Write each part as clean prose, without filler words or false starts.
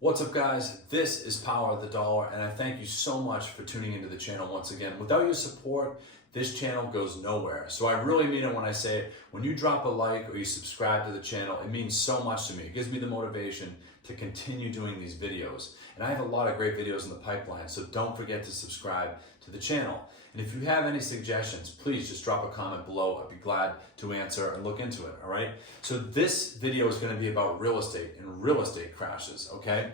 What's up, guys? This is Power of the Dollar, and I thank you so much for tuning into the channel once again. Without your support, this channel goes nowhere. So I really mean it when I say it. When you drop a like or you subscribe to the channel, it means so much to me. It gives me the motivation to continue doing these videos. And I have a lot of great videos in the pipeline, so don't forget to subscribe to the channel. And if you have any suggestions, please just drop a comment below. I'd be glad to answer and look into it, all right? So this video is gonna be about real estate and real estate crashes, okay?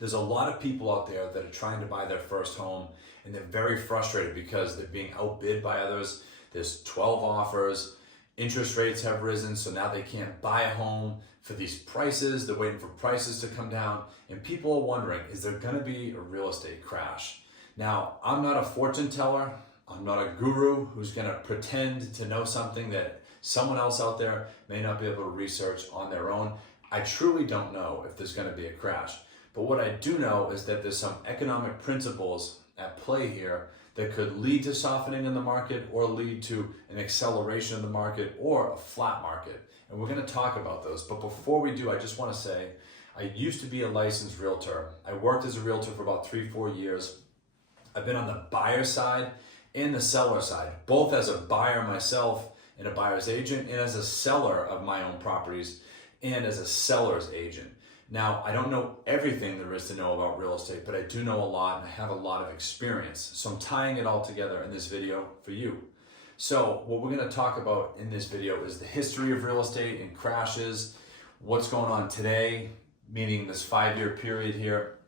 There's a lot of people out there that are trying to buy their first home, and they're very frustrated because they're being outbid by others. There's 12 offers, interest rates have risen, so now they can't buy a home for these prices. They're waiting for prices to come down, and people are wondering, is there gonna be a real estate crash? Now, I'm not a fortune teller. I'm not a guru who's gonna pretend to know something that someone else out there may not be able to research on their own. I truly don't know if there's gonna be a crash. But what I do know is that there's some economic principles at play here that could lead to softening in the market or lead to an acceleration in the market or a flat market. And we're gonna talk about those. But before we do, I just wanna say, I used to be a licensed realtor. I worked as a realtor for about 3-4 years. I've been on the buyer side and the seller side, both as a buyer myself and a buyer's agent, and as a seller of my own properties and as a seller's agent. Now, I don't know everything there is to know about real estate, but I do know a lot and I have a lot of experience. So I'm tying it all together in this video for you. So what we're gonna talk about in this video is the history of real estate and crashes, what's going on today, meaning this 5-year period here,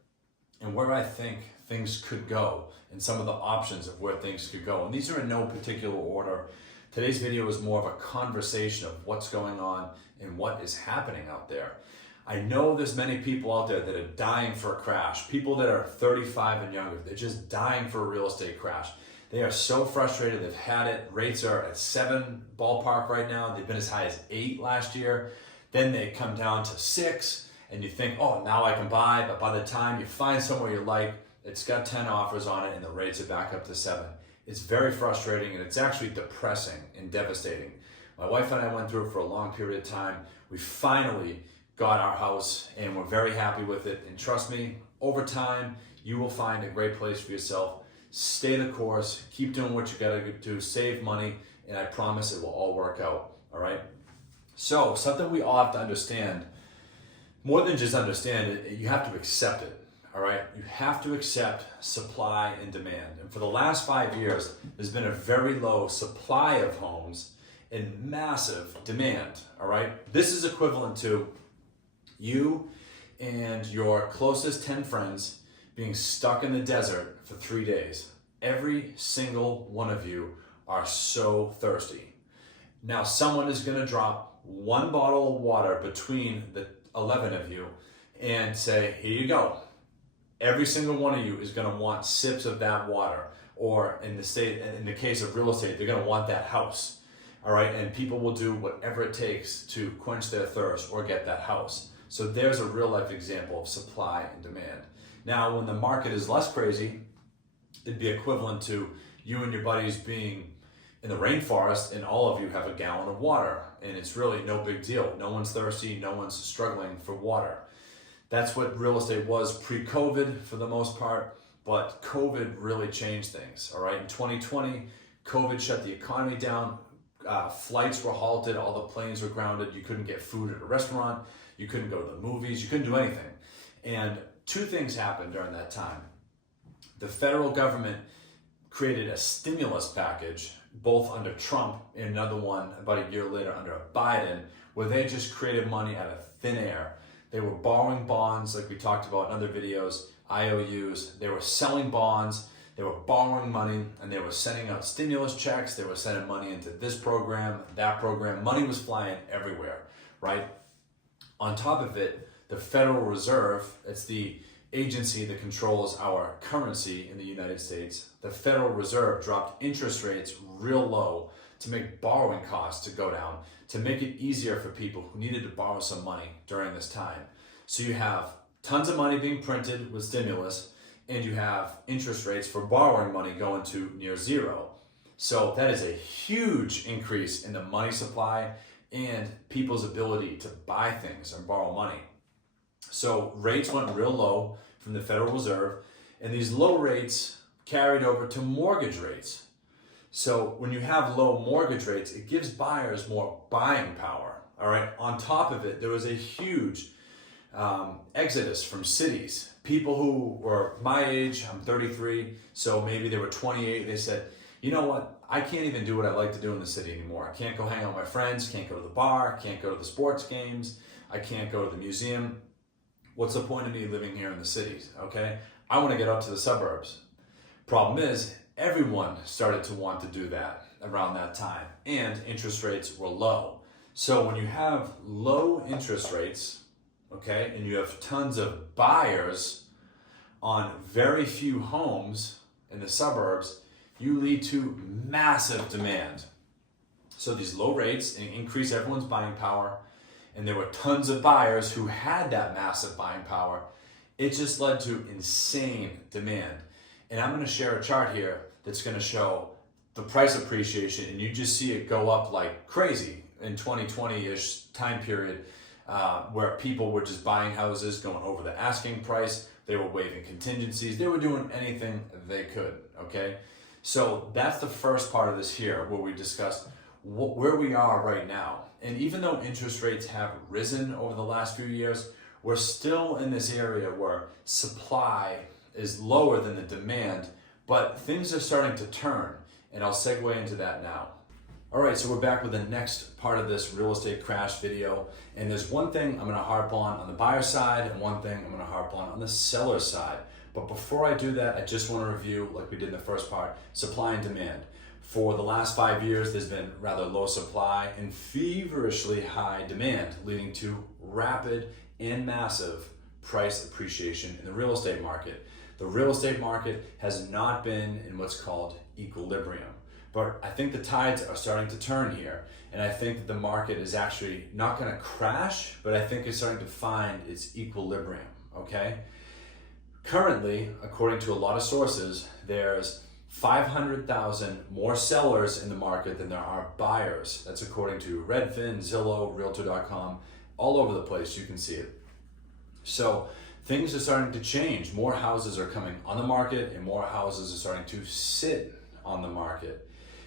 and where I think things could go and some of the options of where things could go. And these are in no particular order. Today's video is more of a conversation of what's going on and what is happening out there. I know there's many people out there that are dying for a crash. People that are 35 and younger, they're just dying for a real estate crash. They are so frustrated, they've had it. Rates are at 7 ballpark right now. They've been as high as 8 last year. Then they come down to 6 and you think, oh, now I can buy. But by the time you find somewhere you like, it's got 10 offers on it and the rates are back up to 7. It's very frustrating and it's actually depressing and devastating. My wife and I went through it for a long period of time. We finally got our house and we're very happy with it. And trust me, over time, you will find a great place for yourself. Stay the course, keep doing what you gotta do, save money, and I promise it will all work out, all right? So something we all have to understand, more than just understand it, you have to accept it, all right? You have to accept supply and demand. And for the last 5 years, there's been a very low supply of homes and massive demand, all right? This is equivalent to you and your closest 10 friends being stuck in the desert for 3 days. Every single one of you are so thirsty. Now someone is gonna drop 1 bottle of water between the 11 of you and say, here you go. Every single one of you is gonna want sips of that water. Or in the case of real estate, they're gonna want that house. All right, and people will do whatever it takes to quench their thirst or get that house. So there's a real life example of supply and demand. Now, when the market is less crazy, it'd be equivalent to you and your buddies being in the rainforest and all of you have a gallon of water. And it's really no big deal. No one's thirsty, no one's struggling for water. That's what real estate was pre-COVID for the most part, but COVID really changed things, all right? In 2020, COVID shut the economy down. Flights were halted, all the planes were grounded. You couldn't get food at a restaurant. You couldn't go to the movies, you couldn't do anything. And 2 things happened during that time. The federal government created a stimulus package, both under Trump and another one about a year later under Biden, where they just created money out of thin air. They were borrowing bonds, like we talked about in other videos, IOUs. They were selling bonds, they were borrowing money, and they were sending out stimulus checks. They were sending money into this program, that program. Money was flying everywhere, right? On top of it, the Federal Reserve, it's the agency that controls our currency in the United States. The Federal Reserve dropped interest rates real low to make borrowing costs to go down, to make it easier for people who needed to borrow some money during this time. So you have tons of money being printed with stimulus, and you have interest rates for borrowing money going to near zero. So that is a huge increase in the money supply and people's ability to buy things and borrow money. So rates went real low from the Federal Reserve, and these low rates carried over to mortgage rates. So when you have low mortgage rates, it gives buyers more buying power. All right. On top of it, there was a huge exodus from cities. People who were my age, I'm 33, so maybe they were 28. They said, you know what? I can't even do what I like to do in the city anymore. I can't go hang out with my friends, can't go to the bar, can't go to the sports games, I can't go to the museum. What's the point of me living here in the cities? Okay. I want to get up to the suburbs. Problem is, everyone started to want to do that around that time, and interest rates were low. So when you have low interest rates, okay, and you have tons of buyers on very few homes in the suburbs, you lead to massive demand. So these low rates increase everyone's buying power, and there were tons of buyers who had that massive buying power. It just led to insane demand. And I'm going to share a chart here that's going to show the price appreciation, and you just see it go up like crazy in 2020-ish time period, where people were just buying houses, going over the asking price. They were waiving contingencies. They were doing anything they could, okay? So that's the first part of this here, where we discussed where we are right now. And even though interest rates have risen over the last few years, we're still in this area where supply is lower than the demand, but things are starting to turn, and I'll segue into that now. All right, so we're back with the next part of this real estate crash video, and there's one thing I'm gonna harp on the buyer side, and one thing I'm gonna harp on the seller side. But before I do that, I just wanna review, like we did in the first part, supply and demand. For the last 5 years, there's been rather low supply and feverishly high demand, leading to rapid and massive price appreciation in the real estate market. The real estate market has not been in what's called equilibrium. But I think the tides are starting to turn here. And I think that the market is actually not gonna crash, but I think it's starting to find its equilibrium, okay? Currently, according to a lot of sources, there's 500,000 more sellers in the market than there are buyers. That's according to Redfin, Zillow, Realtor.com, all over the place, you can see it. So things are starting to change. More houses are coming on the market, and more houses are starting to sit on the market.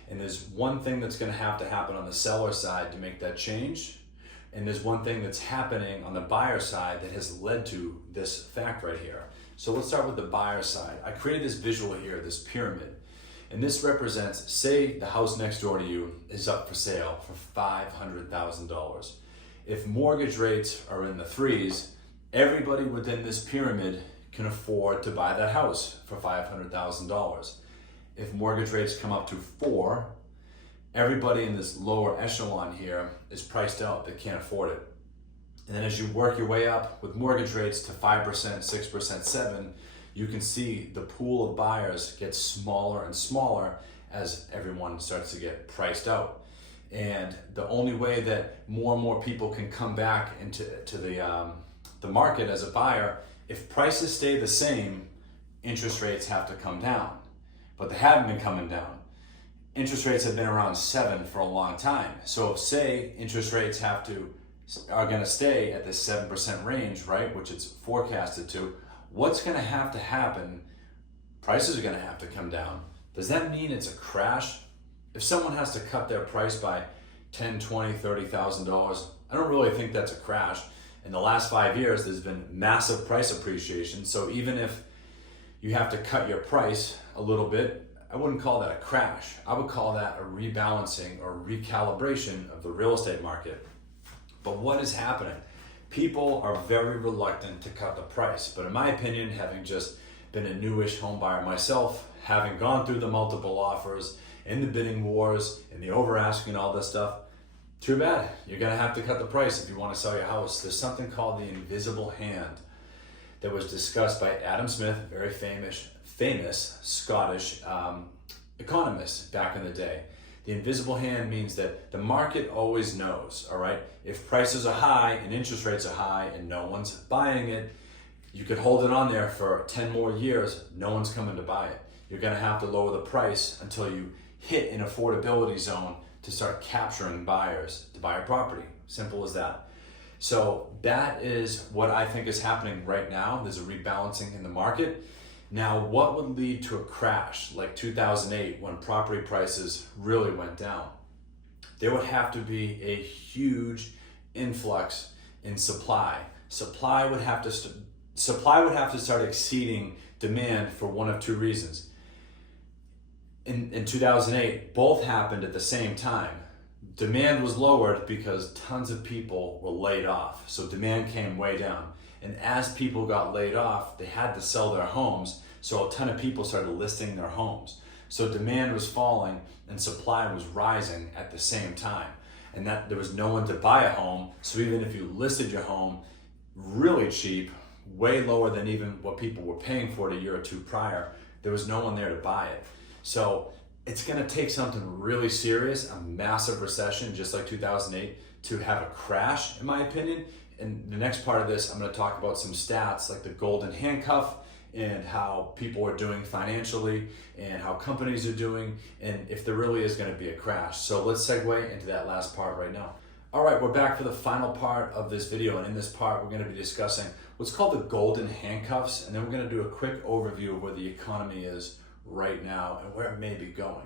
And there's one thing that's going to happen on the seller side to make that change. And there's one thing that's happening on the buyer side that has led to this fact right here. So let's start with the buyer side. I created this visual here, this pyramid. And this represents, say the house next door to you is up for sale for $500,000. If mortgage rates are in the threes, everybody within this pyramid can afford to buy that house for $500,000. If mortgage rates come up to 4, everybody in this lower echelon here is priced out. They can't afford it. And then as you work your way up with mortgage rates to 5%, 6%, 7%, you can see the pool of buyers get smaller and smaller as everyone starts to get priced out. And the only way that more and more people can come back into the market as a buyer, if prices stay the same, interest rates have to come down. But they haven't been coming down. Interest rates have been around 7 for a long time. So if, say, interest rates are gonna stay at this 7% range, right, which it's forecasted to, what's gonna have to happen? Prices are gonna have to come down. Does that mean it's a crash? If someone has to cut their price by $10,000, $20,000, $30,000, I don't really think that's a crash. In the last 5 years, there's been massive price appreciation. So even if you have to cut your price a little bit, I wouldn't call that a crash. I would call that a rebalancing or recalibration of the real estate market. But what is happening? People are very reluctant to cut the price. But in my opinion, having just been a newish home buyer myself, having gone through the multiple offers and the bidding wars and the over asking and all this stuff, too bad. You're gonna have to cut the price if you want to sell your house. There's something called the invisible hand that was discussed by Adam Smith, very famous Scottish economist back in the day. The invisible hand means that the market always knows, all right? If prices are high and interest rates are high and no one's buying it, you could hold it on there for 10 more years, no one's coming to buy it. You're gonna have to lower the price until you hit an affordability zone to start capturing buyers to buy a property. Simple as that. So that is what I think is happening right now. There's a rebalancing in the market. Now, what would lead to a crash like 2008 when property prices really went down? There would have to be a huge influx in supply. Supply would have to start exceeding demand for one of two reasons. In 2008, both happened at the same time. Demand was lowered because tons of people were laid off. So demand came way down. And as people got laid off, they had to sell their homes. So a ton of people started listing their homes. So demand was falling and supply was rising at the same time. And that there was no one to buy a home. So even if you listed your home really cheap, way lower than even what people were paying for it a year or two prior, there was no one there to buy it. So it's gonna take something really serious, a massive recession, just like 2008, to have a crash, in my opinion. In the next part of this, I'm gonna talk about some stats like the golden handcuff and how people are doing financially and how companies are doing and if there really is gonna be a crash. So let's segue into that last part right now. All right, we're back for the final part of this video, and in this part, we're gonna be discussing what's called the golden handcuffs, and then we're gonna do a quick overview of where the economy is right now and where it may be going.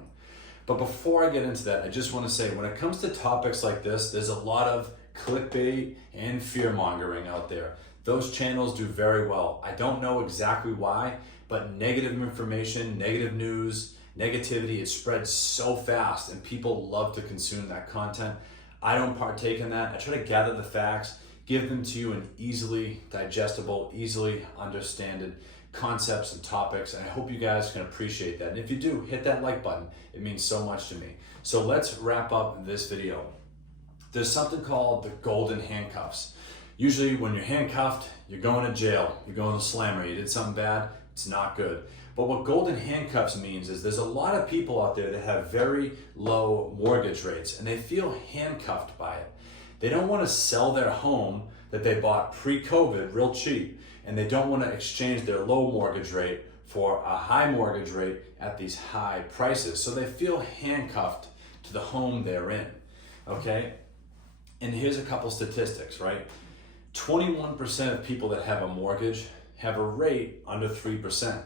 But before I get into that, I just wanna say, when it comes to topics like this, there's a lot of clickbait and fear mongering out there. Those channels do very well. I don't know exactly why, but negative information, negative news, negativity, it spreads so fast and people love to consume that content. I don't partake in that. I try to gather the facts, give them to you in easily digestible, easily understood concepts and topics, and I hope you guys can appreciate that. And if you do, hit that like button. It means so much to me. So let's wrap up this video. There's something called the golden handcuffs. Usually when you're handcuffed, you're going to jail, you're going to slammer, you did something bad, it's not good. But what golden handcuffs means is there's a lot of people out there that have very low mortgage rates and they feel handcuffed by it. They don't want to sell their home that they bought pre-COVID real cheap, and they don't want to exchange their low mortgage rate for a high mortgage rate at these high prices. So they feel handcuffed to the home they're in, okay? And here's a couple statistics, right? 21% of people that have a mortgage have a rate under 3%.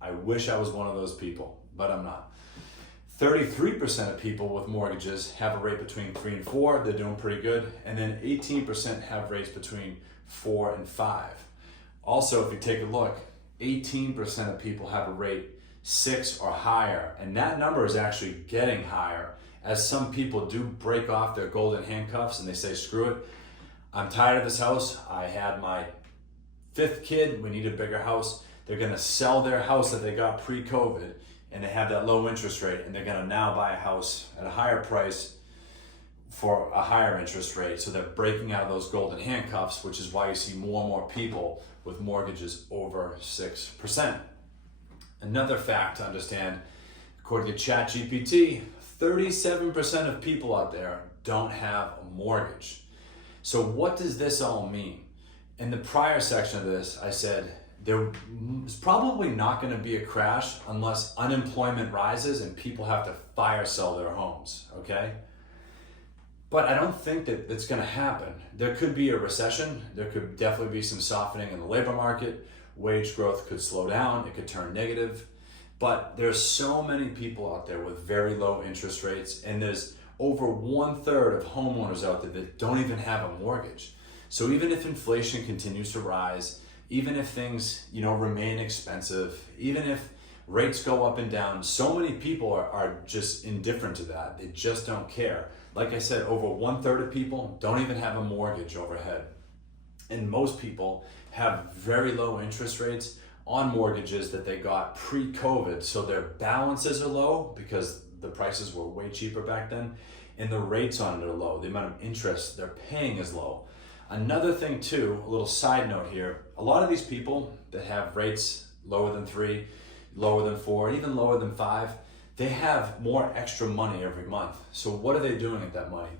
I wish I was one of those people, but I'm not. 33% of people with mortgages have a rate between 3 and 4, they're doing pretty good. And then 18% have rates between 4 and 5. Also, if you take a look, 18% of people have a rate 6 or higher. And that number is actually getting higher as some people do break off their golden handcuffs and they say, screw it, I'm tired of this house. I had my 5th kid, we need a bigger house. They're gonna sell their house that they got pre-COVID and they have that low interest rate, and they're gonna now buy a house at a higher price for a higher interest rate. So they're breaking out of those golden handcuffs, which is why you see more and more people with mortgages over 6%. Another fact to understand, according to ChatGPT, 37% of people out there don't have a mortgage. So what does this all mean? In the prior section of this, I said there's probably not going to be a crash unless unemployment rises and people have to fire sell their homes, okay? But I don't think that it's going to happen. There could be a recession. There could definitely be some softening in the labor market. Wage growth could slow down. It could turn negative. But there's so many people out there with very low interest rates, and there's over 1/3 of homeowners out there that don't even have a mortgage. So even if inflation continues to rise, even if things, remain expensive, even if rates go up and down, so many people are just indifferent to that. They just don't care. Like I said, over 1/3 of people don't even have a mortgage overhead. And most people have very low interest rates on mortgages that they got pre-COVID. So their balances are low because the prices were way cheaper back then, and the rates on it are low. The amount of interest they're paying is low. Another thing too, a little side note here, a lot of these people that have rates lower than 3, lower than 4, even lower than 5, they have more extra money every month. So what are they doing with that money?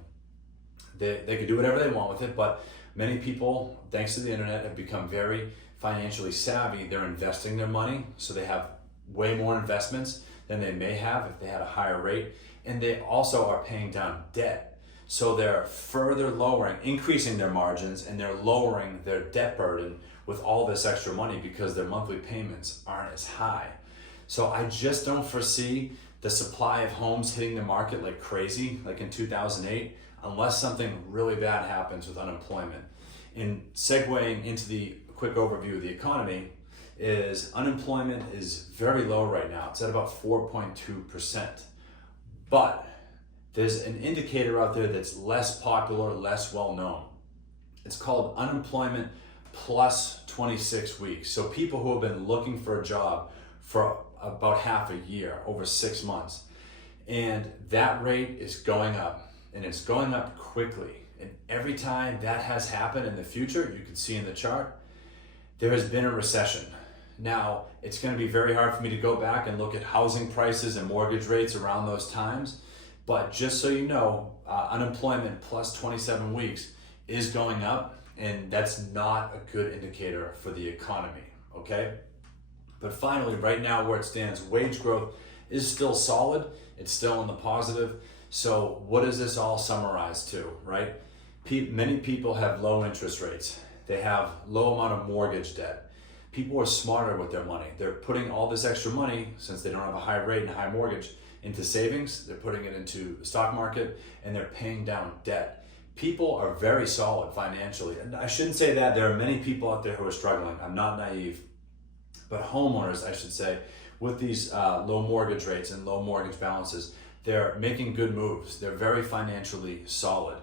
They can do whatever they want with it, but many people, thanks to the internet, have become very financially savvy. They're investing their money, so they have way more investments than they may have if they had a higher rate. And they also are paying down debt. So they're further lowering, increasing their margins, and they're lowering their debt burden with all this extra money because their monthly payments aren't as high. So I just don't foresee the supply of homes hitting the market like crazy, like in 2008, unless something really bad happens with unemployment. And segueing into the quick overview of the economy, is unemployment is very low right now. It's at about 4.2%. But there's an indicator out there that's less popular, less well known. It's called unemployment plus 26 weeks. So people who have been looking for a job for about half a year, over 6 months. And that rate is going up, and it's going up quickly. And every time that has happened in the future, you can see in the chart, there has been a recession. Now, it's going to be very hard for me to go back and look at housing prices and mortgage rates around those times. But just so you know, unemployment plus 27 weeks is going up, and that's not a good indicator for the economy, okay? But finally, right now where it stands, wage growth is still solid. It's still in the positive. So what does this all summarize to, right? Many people have low interest rates. They have low amount of mortgage debt. People are smarter with their money. They're putting all this extra money, since they don't have a high rate and a high mortgage, into savings. They're putting it into the stock market, and they're paying down debt. People are very solid financially. And I shouldn't say that. There are many people out there who are struggling. I'm not naive. But homeowners, I should say, with these low mortgage rates and low mortgage balances, they're making good moves. They're very financially solid.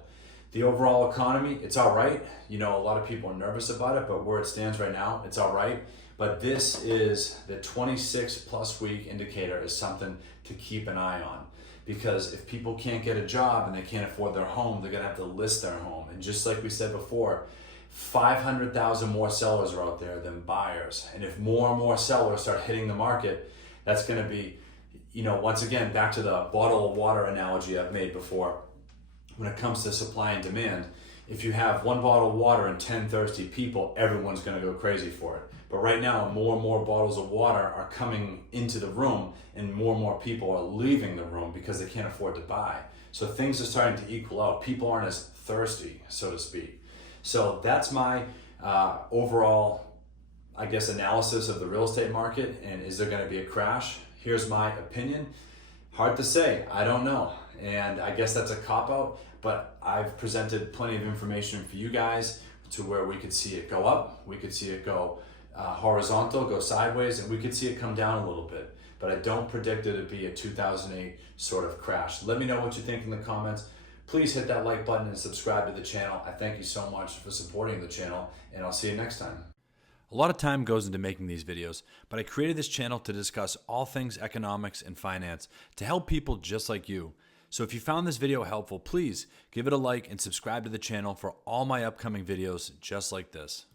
The overall economy, it's all right. You know, a lot of people are nervous about it, but where it stands right now, it's all right. But this is the 26 plus week indicator is something to keep an eye on, because if people can't get a job and they can't afford their home, they're gonna have to list their home. And just like we said before, 500,000 more sellers are out there than buyers. And if more and more sellers start hitting the market, that's gonna be, you know, once again, back to the bottle of water analogy I've made before. When it comes to supply and demand, if you have one bottle of water and 10 thirsty people, everyone's gonna go crazy for it. But right now, more and more bottles of water are coming into the room, and more people are leaving the room because they can't afford to buy. So things are starting to equal out. People aren't as thirsty, so to speak. So that's my overall, I guess, analysis of the real estate market. And is there gonna be a crash? Here's my opinion. Hard to say, I don't know. And I guess that's a cop-out, but I've presented plenty of information for you guys to where we could see it go up, we could see it go horizontal, go sideways, and we could see it come down a little bit. But I don't predict it to be a 2008 sort of crash. Let me know what you think in the comments. Please hit that like button and subscribe to the channel. I thank you so much for supporting the channel, and I'll see you next time. A lot of time goes into making these videos, but I created this channel to discuss all things economics and finance to help people just like you. So if you found this video helpful, please give it a like and subscribe to the channel for all my upcoming videos just like this.